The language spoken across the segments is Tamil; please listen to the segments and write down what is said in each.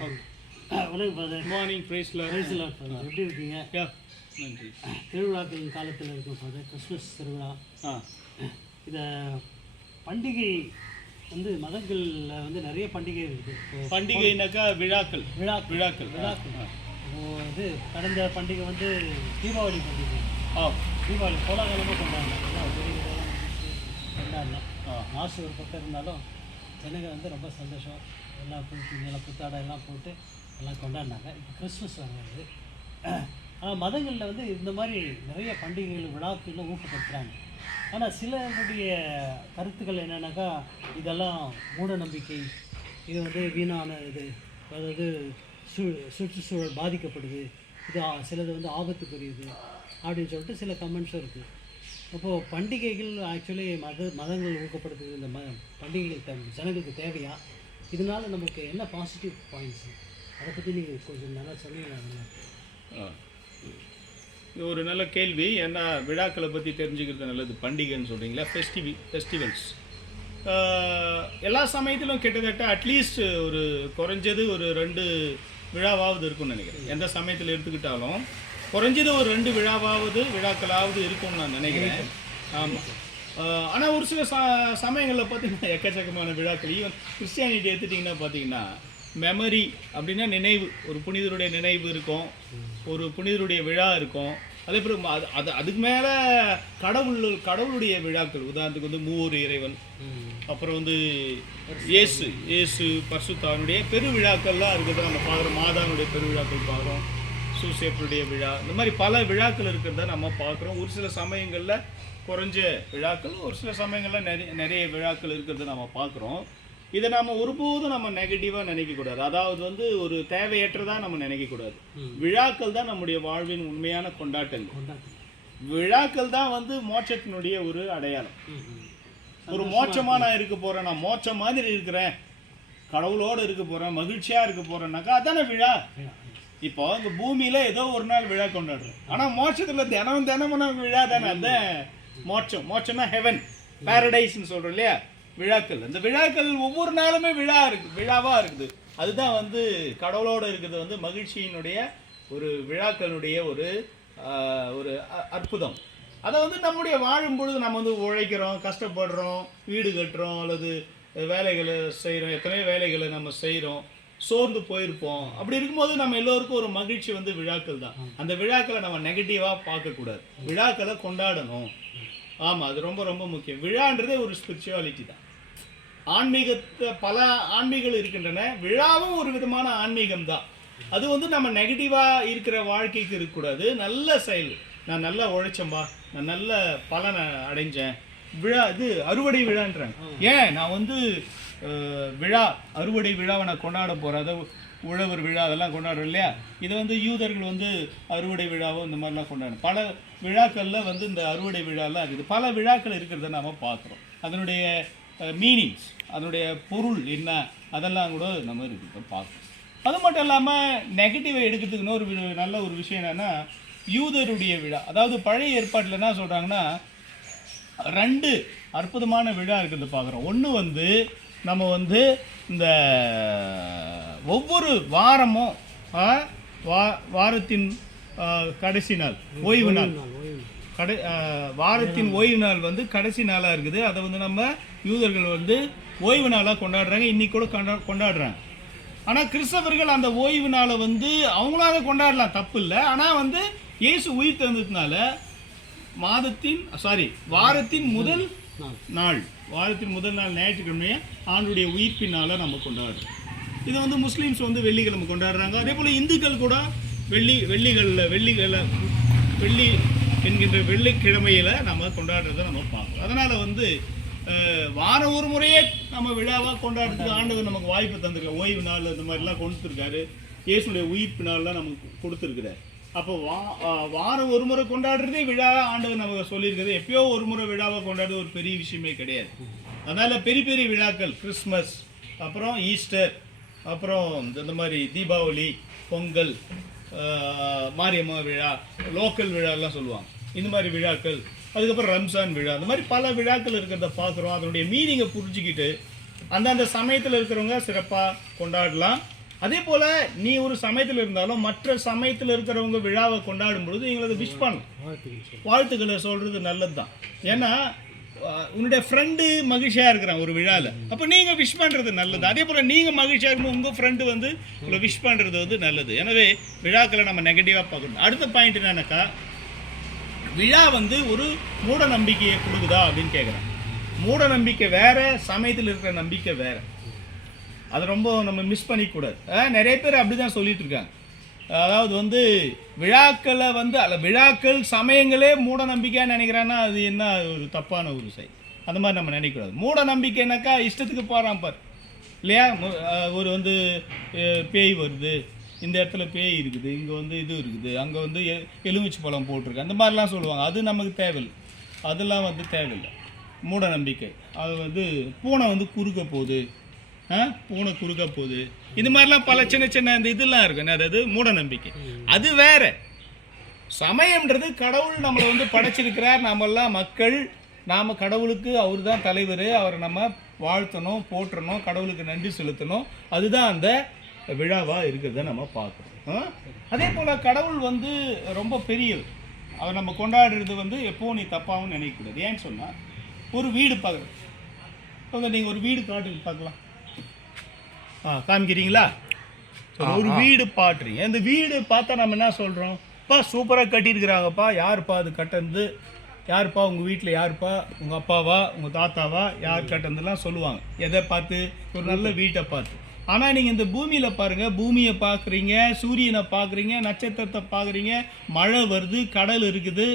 வணக்கம் ஃபாதர். மார்னிங் ஃப்ரைஸ்லாம் ஃபாதர், எப்படி இருக்கீங்க? நன்றி. திருவிழாக்களின் காலத்தில் இருக்கும் ஃபாதர், கிறிஸ்மஸ் திருவிழா. இதை பண்டிகை வந்து மதங்களில் வந்து நிறைய பண்டிகை இருக்குது. பண்டிகைனாக்கா விழாக்கள். இது கடந்த பண்டிகை வந்து தீபாவளி பண்டிகை. தீபாவளி கோலாகலமாக கொண்டாடலாம், மாசு ஒரு பக்கம் இருந்தாலும் ஜனங்க வந்து ரொம்ப சந்தோஷம், எல்லாம் புத்தாடை எல்லாம் போட்டு எல்லாம் கொண்டாடினாங்க. இப்போ கிறிஸ்மஸ் வருது. ஆனால் மதங்களில் வந்து இந்த மாதிரி நிறைய பண்டிகைகள் விழாக்கள்லாம் ஊக்கப்படுத்துகிறாங்க. ஆனால் சிலருடைய கருத்துக்கள் என்னென்னாக்கா, இதெல்லாம் மூட நம்பிக்கை, இது வந்து வீணான இது, அதாவது சுற்றுச்சூழல் பாதிக்கப்படுது, இது சிலது வந்து ஆபத்துக்குரியது அப்படின்னு சொல்லிட்டு சில கமெண்ட்ஸும் இருக்குது. அப்போது பண்டிகைகள் ஆக்சுவலி மதங்கள் ஊக்கப்படுத்துது. இந்த பண்டிகைகள் ஜனங்களுக்கு தேவையா? இதனால் நமக்கு என்ன பாசிட்டிவ் பாயிண்ட்ஸ், அதை பற்றி நீங்கள் கொஞ்சம் நல்லா சொன்னீங்கன்னா. ஒரு நல்ல கேள்வி. ஏன்னா விழாக்களை பற்றி தெரிஞ்சுக்கிறது நல்லது. பண்டிகைன்னு சொல்கிறீங்களா, ஃபெஸ்டிவல்ஸ் எல்லா சமயத்திலும் கிட்டத்தட்ட அட்லீஸ்ட் ஒரு குறைஞ்சது ஒரு 2 விழாவாவது இருக்கும்னு நினைக்கிறேன். எந்த சமயத்தில் எடுத்துக்கிட்டாலும் குறைஞ்சது ஒரு 2 விழாக்களாவது இருக்கும்னு நான் நினைக்கிறேன். ஆமாம். ஆனால் ஒரு சில சமயங்களில் பார்த்தீங்கன்னா எக்கச்சக்கமான விழாக்கள். ஈவன் கிறிஸ்டியானிட்டி எடுத்துட்டிங்கன்னா பார்த்தீங்கன்னா மெமரி அப்படின்னா நினைவு, ஒரு புனிதருடைய நினைவு இருக்கும், ஒரு புனிதருடைய விழா இருக்கும். அதே போல் அதுக்கு மேலே கடவுளுடைய விழாக்கள். உதாரணத்துக்கு வந்து மூவர் இறைவன், அப்புறம் வந்து இயேசு பரிசுத்தாவினுடைய பெரு விழாக்கள்லாம் இருக்கிறத நம்ம பார்க்குறோம். மாதானுடைய பெரு விழாக்கள் பார்க்குறோம், சூசேப்பருடைய விழா, இந்த மாதிரி பல விழாக்கள் இருக்கிறத நம்ம பார்க்குறோம். ஒரு சில சமயங்களில் குறைஞ்ச விழாக்கள், ஒரு சில சமயங்களில் நிறைய விழாக்கள் இருக்கிறத நம்ம பார்க்குறோம். இதை நம்ம ஒருபோதும் நம்ம நெகட்டிவாக நினைக்கக்கூடாது. அதாவது வந்து ஒரு தேவையற்றதாக நம்ம நினைக்கக்கூடாது. விழாக்கள் தான் நம்முடைய வாழ்வின் உண்மையான கொண்டாட்டங்கள். விழாக்கள் தான் வந்து மோட்சத்தினுடைய ஒரு அடையாளம். ஒரு மோட்சமாக நான் இருக்க போகிறேன், நான் மோட்சம் மாதிரி இருக்கிறேன், கடவுளோடு இருக்க போகிறேன், மகிழ்ச்சியாக இருக்க போகிறேன்னாக்கா அதானே விழா. இப்போ இந்த பூமியில் ஏதோ ஒரு நாள் விழா கொண்டாடுறோம், ஆனால் மோட்சத்தில் தினமும் விழா தானே. அதுதான் மோட்சம்னா ஹெவன், பேரடைஸ்ன்னு சொல்கிறோம் இல்லையா. விழாக்கள், அந்த விழாக்கள் ஒவ்வொரு நாளுமே விழாவாக இருக்குது. அதுதான் வந்து கடவுளோடு இருக்கிறது வந்து மகிழ்ச்சியினுடைய ஒரு விழாக்களுடைய ஒரு அற்புதம். அதை வந்து நம்முடைய வாழும் பொழுது நம்ம வந்து உழைக்கிறோம், கஷ்டப்படுறோம், வீடு கட்டுறோம், அல்லது வேலைகளை செய்கிறோம், எத்தனையோ வேலைகளை நம்ம செய்கிறோம், சோர்ந்து போயிருப்போம். அப்படி இருக்கும்போது நம்ம எல்லோருக்கும் ஒரு மகிழ்ச்சி வந்து விழாக்கள் தான். அந்த விழாக்களை நம்ம நெகட்டிவாக பார்க்கக்கூடாது, விழாக்களை கொண்டாடணும். ஆமாம், அது ரொம்ப ரொம்ப முக்கியம். விழான்றதே ஒரு ஸ்பிரிச்சுவாலிட்டி தான். பல ஆன்மீகங்கள் இருக்கின்றன, விழாவும் ஒரு விதமான ஆன்மீகம் தான். அது வந்து நம்ம நெகட்டிவாக இருக்கிற வாழ்க்கைக்கு இருக்கக்கூடாது. நல்ல செயல், நான் நல்லா உழைச்சம்பா, நான் நல்ல பலனை அடைஞ்சேன், விழா இது அறுவடை விழான்றேன். ஏன் நான் வந்து அறுவடை விழாவை நான் கொண்டாட போகிறேன். அதை உழவர் விழா அதெல்லாம் கொண்டாடுறோம் இல்லையா. இதை வந்து யூதர்கள் வந்து அறுவடை விழாவும் இந்த மாதிரிலாம் கொண்டாடும். பல விழாக்களில் வந்து இந்த அறுவடை விழாலாம் இருக்குது. பல விழாக்கள் இருக்கிறத நம்ம பார்க்குறோம். அதனுடைய மீனிங்ஸ், அதனுடைய பொருள் என்ன, அதெல்லாம் கூட நம்ம இருக்கிறத பார்க்குறோம். அது மட்டும் இல்லாமல் நெகட்டிவை எடுக்கிறதுக்குன்னு ஒரு நல்ல ஒரு விஷயம் என்னென்னா, யூதருடைய விழா. அதாவது பழைய ஏற்பாட்டில் என்ன சொல்கிறாங்கன்னா 2 அற்புதமான விழா இருக்கிறத பார்க்குறோம். ஒன்று வந்து நம்ம வந்து இந்த ஒவ்வொரு வாரமும் வாரத்தின் கடைசி நாள், ஓய்வு நாள், வாரத்தின் ஓய்வு நாள் வந்து கடைசி நாளாக இருக்குது. அதை வந்து நம்ம யூதர்கள் வந்து ஓய்வு நாளாக கொண்டாடுறாங்க, இன்னைக்கு கூட கொண்டாடுறாங்க. ஆனால் கிறிஸ்தவர்கள் அந்த ஓய்வு நாளை வந்து அவங்களும் அதை கொண்டாடலாம், தப்பு இல்லை. ஆனால் வந்து இயேசு உயிர் தந்ததுனால வாரத்தின் முதல் நாள் ஞாயிற்றுக்கிழமையை ஆண்டுடைய உயிர்ப்பினால நம்ம கொண்டாடுறோம். இதை வந்து முஸ்லீம்ஸ் வந்து வெள்ளிக்கிழமை கொண்டாடுறாங்க. அதே போல் இந்துக்கள் கூட வெள்ளி என்கின்ற வெள்ளிக்கிழமையில் நம்ம கொண்டாடுறதை நம்ம பார்க்கணும். அதனால் வந்து வாரம் ஒரு முறையே நம்ம விழாவாக கொண்டாடுறதுக்கு ஆண்டவர் நமக்கு வாய்ப்பு தந்திருக்காரு. ஓய்வு நாள் இந்த மாதிரிலாம் கொடுத்துருக்காரு. இயேசுடைய உயிர்ப்பு நாள்லாம் நமக்கு கொடுத்துருக்குறாரு. அப்போ வாரம் ஒரு முறை கொண்டாடுறதே விழா ஆண்டவர் நமக்கு சொல்லியிருக்கிறது. எப்பயோ ஒரு முறை விழாவை கொண்டாடுறது ஒரு பெரிய விஷயமே கிடையாது. அதனால் பெரிய பெரிய விழாக்கள், கிறிஸ்மஸ், அப்புறம் ஈஸ்டர், அப்புறம் இந்த மாதிரி தீபாவளி, பொங்கல், மாரியம்மா விழா, லோக்கல் விழாலாம் சொல்லுவாங்க, இந்த மாதிரி விழாக்கள், அதுக்கப்புறம் ரம்ஜான் விழா, அந்த மாதிரி பல விழாக்கள் இருக்கிறத பார்க்குறோம். அதனுடைய மீனிங்கை புரிஞ்சுக்கிட்டு அந்தந்த சமயத்தில் இருக்கிறவங்க சிறப்பாக கொண்டாடலாம். அதே போல் நீ ஒரு சமயத்தில் இருந்தாலும் மற்ற சமயத்தில் இருக்கிறவங்க விழாவை கொண்டாடும் பொழுது எங்களை விஷ் பண்ணலாம், வாழ்த்துக்களை சொல்கிறது நல்லது தான். ஏன்னா உன்னுடைய ஃப்ரெண்டு மகிழ்ச்சியாக இருக்கிறான் ஒரு விழாவில், அப்போ நீங்கள் விஷ் பண்ணுறது நல்லது. அதே போல் நீங்கள் மகிழ்ச்சியாக இருக்கும்போது உங்கள் ஃப்ரெண்டு வந்து உங்களை விஷ் பண்ணுறது வந்து நல்லது. எனவே விழாக்களை நம்ம நெகட்டிவாக பார்க்கணும். அடுத்த பாயிண்ட் என்னன்னாக்கா, விழா வந்து ஒரு மூட நம்பிக்கையை கொடுக்குதா அப்படின்னு கேட்குறேன். மூட நம்பிக்கை வேறு, சமயத்தில் இருக்கிற நம்பிக்கை வேறு. அதை ரொம்ப நம்ம மிஸ் பண்ணிக்கூடாது. நிறைய பேர் அப்படி தான் சொல்லிட்டு இருக்காங்க. அதாவது வந்து விழாக்களை வந்து விழாக்கள் சமயங்களே மூட நம்பிக்கையாக நினைக்கிறான்னா அது என்ன ஒரு தப்பான ஒரு செயல். அந்த மாதிரி நம்ம நினைக்கக்கூடாது. மூட நம்பிக்கைனாக்கா இஷ்டத்துக்கு போகிறான் பார் இல்லையா. ஒரு வந்து பேய் வருது, இந்த இடத்துல பேய் இருக்குது, இங்கே வந்து இது இருக்குது, அங்கே வந்து எலுமிச்சை பழம் போட்டிருக்கு, அந்த மாதிரிலாம் சொல்லுவாங்க. அது நமக்கு தேவையில்லை, அதெல்லாம் வந்து தேவையில்லை. மூட நம்பிக்கை. அது வந்து பூனை வந்து குறுக்க போகுது, பூனை குறுக்க போகுது, இந்த மாதிரிலாம் பல சின்ன சின்ன இந்த இதெல்லாம் இருக்கு. அதாவது மூட நம்பிக்கை. அது வேற. சமயம்ன்றது கடவுள் நம்மளை வந்து படைச்சிருக்கிறார், நம்மெல்லாம் மக்கள், நாம் கடவுளுக்கு அவர் தான் தலைவர், அவரை நம்ம வாழ்த்தணும், போற்றணும், கடவுளுக்கு நன்றி செலுத்தணும். அதுதான் அந்த விழாவாக இருக்கிறத நம்ம பார்க்குறோம். அதே போல் கடவுள் வந்து ரொம்ப பெரியவர். அவர் நம்ம கொண்டாடுறது வந்து எப்போவும் நீ தப்பாகவும் நினைக்கக்கூடாது. ஏன்னு சொன்னால், ஒரு வீடு பார்க்குறோம். நீங்கள் ஒரு வீடு காட்டு பார்க்கலாம், காமிக்கிறீங்களா? ஒரு வீடு பாட்டுறீங்க. இந்த வீடு பார்த்தா நம்ம என்ன சொல்கிறோம்? பா சூப்பராக கட்டியிருக்கிறாங்கப்பா, யாருப்பா அது கட்டந்து, யாருப்பா உங்கள் வீட்டில், யாருப்பா உங்கள் அப்பாவா உங்கள் தாத்தாவா, யார் கட்டந்துலாம் சொல்லுவாங்க. எதை பார்த்து? ஒரு நல்ல வீட்டை பார்த்து. ஆனால் நீங்கள் இந்த பூமியில் பாருங்கள், பூமியை பார்க்குறீங்க, சூரியனை பார்க்குறீங்க, நட்சத்திரத்தை பார்க்குறீங்க, மழை வருது, கடல் இருக்குது,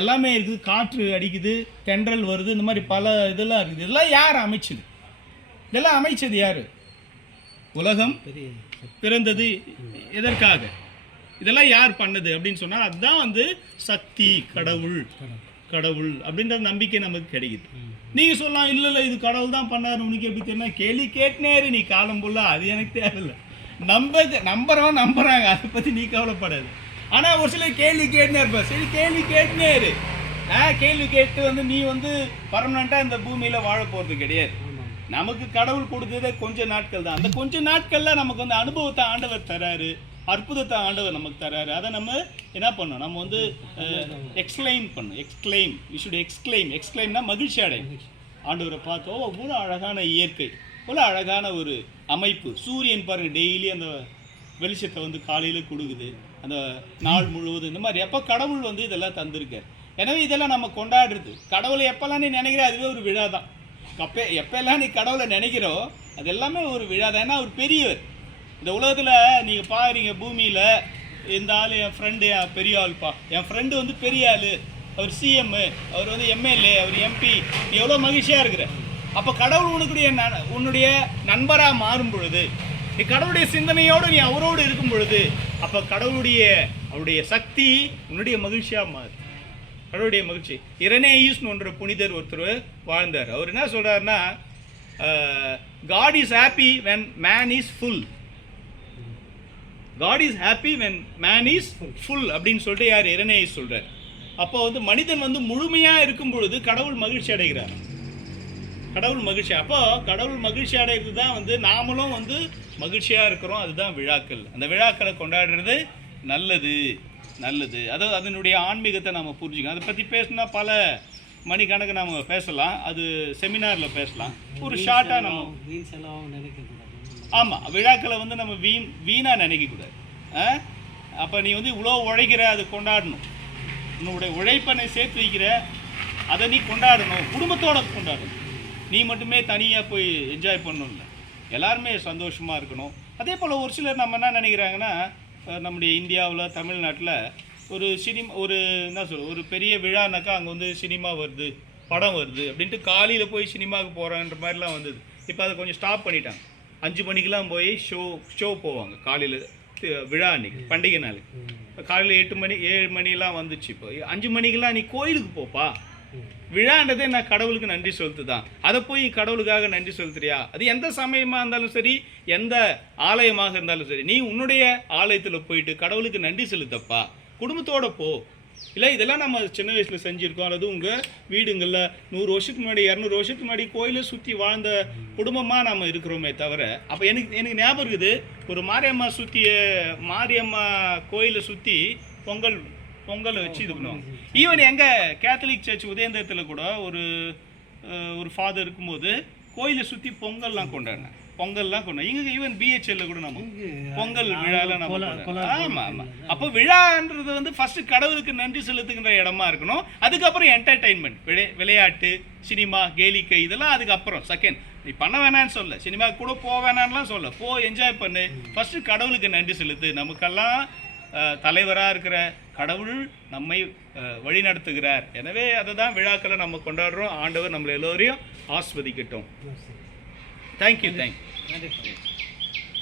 எல்லாமே இருக்குது, காற்று அடிக்குது, தென்றல் வருது, இந்த மாதிரி பல இதெல்லாம் இருக்குது. இதெல்லாம் யார் அமைச்சது? இதெல்லாம் அமைச்சது யார்? உலகம் பிறந்தது எதற்காக? இதெல்லாம் யார் பண்ணது அப்படின்னு சொன்னால் அதுதான் வந்து சக்தி, கடவுள். கடவுள் அப்படின்ற நம்பிக்கை நமக்கு கிடைக்குது. நீங்கள் சொல்லலாம், இல்லை இது கடவுள் தான் பண்ணாரு, உனக்கு எப்படி தெரியும்? கேள்வி கேட்னேரு நீ காலம் போல, அது எனக்கு தேவையில்லை. நம்புறவன் நம்புறாங்க, அதை பற்றி நீ கவலைப்படாது. ஆனால் ஒரு சில கேள்வி கேட்டுனே இருப்ப. சரி, கேள்வி கேட்டுனேரு. கேள்வி கேட்டு வந்து நீ வந்து பர்மனெண்ட்டாக இந்த பூமியில் வாழ போகிறது கிடையாது. நமக்கு கடவுள் கொடுத்ததே கொஞ்ச நாட்கள் தான். அந்த கொஞ்ச நாட்களில் நமக்கு வந்து அனுபவத்தை ஆண்டவர் தராரு, அற்புதத்தை ஆண்டவர் நமக்கு தராரு. அதை நம்ம என்ன பண்ணணும்? நம்ம வந்து எக்ஸ்பிளைன் பண்ணணும். எக்ஸ்கிளைம்னா மகிழ்ச்சி அடையும். ஆண்டவரை பார்த்தோம், அவ்வளோ அழகான இயற்கை, அவ்வளோ அழகான ஒரு அமைப்பு. சூரியன் பாருங்க, டெய்லி அந்த வெளிச்சத்தை வந்து காலையில் கொடுக்குது, அந்த நாள் முழுவதும். இந்த மாதிரி எப்போ கடவுள் வந்து இதெல்லாம் தந்திருக்கார். எனவே இதெல்லாம் நம்ம கொண்டாடுறது. கடவுளை எப்போல்லாம் நீ நினைக்கிற அதுவே ஒரு விழா தான். எப்பெல்லாம் நீ கடவுளை நினைக்கிறோ அது எல்லாமே ஒரு விழா தான். ஏன்னா அவர் பெரியவர். இந்த உலகத்தில் நீங்கள் பார்க்குறீங்க, பூமியில் இந்த ஆள் என் ஃப்ரெண்டு, என் பெரிய ஆள்ப்பா, என் ஃப்ரெண்டு வந்து பெரிய ஆள், அவர் சிஎம், அவர் வந்து எம்எல்ஏ, அவர் எம்பி, நீ எவ்வளோ மகிழ்ச்சியாக இருக்கிற. அப்போ கடவுள் உன்னுடைய நண்பராக மாறும் பொழுது, நீ கடவுளுடைய சிந்தனையோடு நீ அவரோடு இருக்கும் பொழுது, அப்போ அவருடைய சக்தி உன்னுடைய மகிழ்ச்சியாக மாறு. கடவுளுடைய மகிழ்ச்சி. இரனேயுஸ்னு ஒன்ற புனிதர் ஒருத்தர் வாழ்ந்தார். அவர் என்ன சொல்கிறாருன்னா, God is happy when man is full. God is happy when man is full அப்படின்னு சொல்லிட்டு யார்? இரனேயுஸ் சொல்கிறார். அப்போ வந்து மனிதன் வந்து முழுமையாக இருக்கும் பொழுது கடவுள் மகிழ்ச்சி அடைகிறார். கடவுள் மகிழ்ச்சி. அப்போ கடவுள் மகிழ்ச்சி அடைகிறது தான் வந்து நாமளும் வந்து மகிழ்ச்சியாக இருக்கிறோம். அதுதான் விழாக்கள். அந்த விழாக்களை கொண்டாடுறது நல்லது. அதாவது அதனுடைய ஆன்மீகத்தை நம்ம புரிஞ்சுக்கணும். அதை பற்றி பேசினா பல மணிக்கணக்கு நாம் பேசலாம். அது செமினாரில் பேசலாம். ஒரு ஷார்ட்டாக நம்ம நினைக்கக்கூடாது. ஆமாம், விழாக்களை வந்து நம்ம வீணாக நினைக்கக்கூடாது. அப்போ நீ வந்து இவ்வளோ உழைக்கிற, அது கொண்டாடணும். உன்னுடைய உழைப்பனை சேர்த்து வைக்கிற, அதை நீ கொண்டாடணும். குடும்பத்தோடு கொண்டாடணும். நீ மட்டுமே தனியாக போய் என்ஜாய் பண்ணணும்ல, எல்லாருமே சந்தோஷமாக இருக்கணும். அதே போல் ஒரு சிலர் நம்ம என்ன நினைக்கிறாங்கன்னா, நம்முடைய இந்தியாவில், தமிழ்நாட்டில் ஒரு என்ன சொல்ல, ஒரு பெரிய விழானாக்கா அங்கே வந்து சினிமா வருது, படம் வருது அப்படின்ட்டு காலையில் போய் சினிமாவுக்கு போகிறான்ற மாதிரிலாம் வந்தது. இப்போ அதை கொஞ்சம் ஸ்டாப் பண்ணிட்டாங்க. 5 மணிக்கெலாம் போய் ஷோ போவாங்க. காலையில் விழா அன்றைக்கி, பண்டிகை நாளுக்கு காலையில் 8 மணி 7 மணிலாம் வந்துச்சு. இப்போ 5 மணிக்கெலாம் நீ கோயிலுக்கு போப்பா. விழான்றதே நான் கடவுளுக்கு நன்றி செலுத்துதான். அதை போய் கடவுளுக்காக நன்றி செலுத்துறியா? அது எந்த சமயமாக இருந்தாலும் சரி, எந்த ஆலயமாக இருந்தாலும் சரி, நீ உன்னுடைய ஆலயத்தில் போயிட்டு கடவுளுக்கு நன்றி செலுத்தப்பா. குடும்பத்தோடு போ. இல்லை இதெல்லாம் நம்ம சின்ன வயசில் செஞ்சுருக்கோம், அல்லது உங்கள் வீடுங்களில் 100 வருஷத்துக்கு முன்னாடி 200 வருஷத்துக்கு முன்னாடி கோயிலை சுற்றி வாழ்ந்த குடும்பமாக நம்ம இருக்கிறோமே தவிர. அப்போ எனக்கு ஞாபகம் இருக்குது, ஒரு மாரியம்மா கோயிலை சுற்றி பொங்கல் வச்சு இது பண்ணுவாங்க. ஈவன் எங்கள் கேத்தலிக் சர்ச் உதயந்திரத்தில் கூட ஒரு ஃபாதர் இருக்கும்போது கோயிலை சுற்றி பொங்கல்லாம் கொண்டாடினேன். இங்கே ஈவன் பிஹெச்எல்ல கூட நம்ம பொங்கல் விழாவில் நம்ம ஆமாம். அப்போ விழான்றது வந்து ஃபர்ஸ்ட் கடவுளுக்கு நன்றி செலுத்துகின்ற இடமா இருக்கணும். அதுக்கப்புறம் என்டர்டைன்மெண்ட், விளையாட்டு, சினிமா, கேளிக்கை இதெல்லாம் அதுக்கப்புறம் செகண்ட். நீ பண்ண வேணான்னு சொல்ல, சினிமா கூட போக வேணான்லாம் சொல்ல, என்ஜாய் பண்ணு. ஃபர்ஸ்ட் கடவுளுக்கு நன்றி செலுத்து. நமக்கெல்லாம் தலைவராக இருக்கிற கடவுள் நம்மை வழி நடத்துகிறார். எனவே அதை தான் விழாக்களை நம்ம கொண்டாடுறோம். ஆண்டவர் நம்மளை எல்லோரையும் ஆஸ்வதிக்கட்டும். தேங்க்யூ. நன்றி.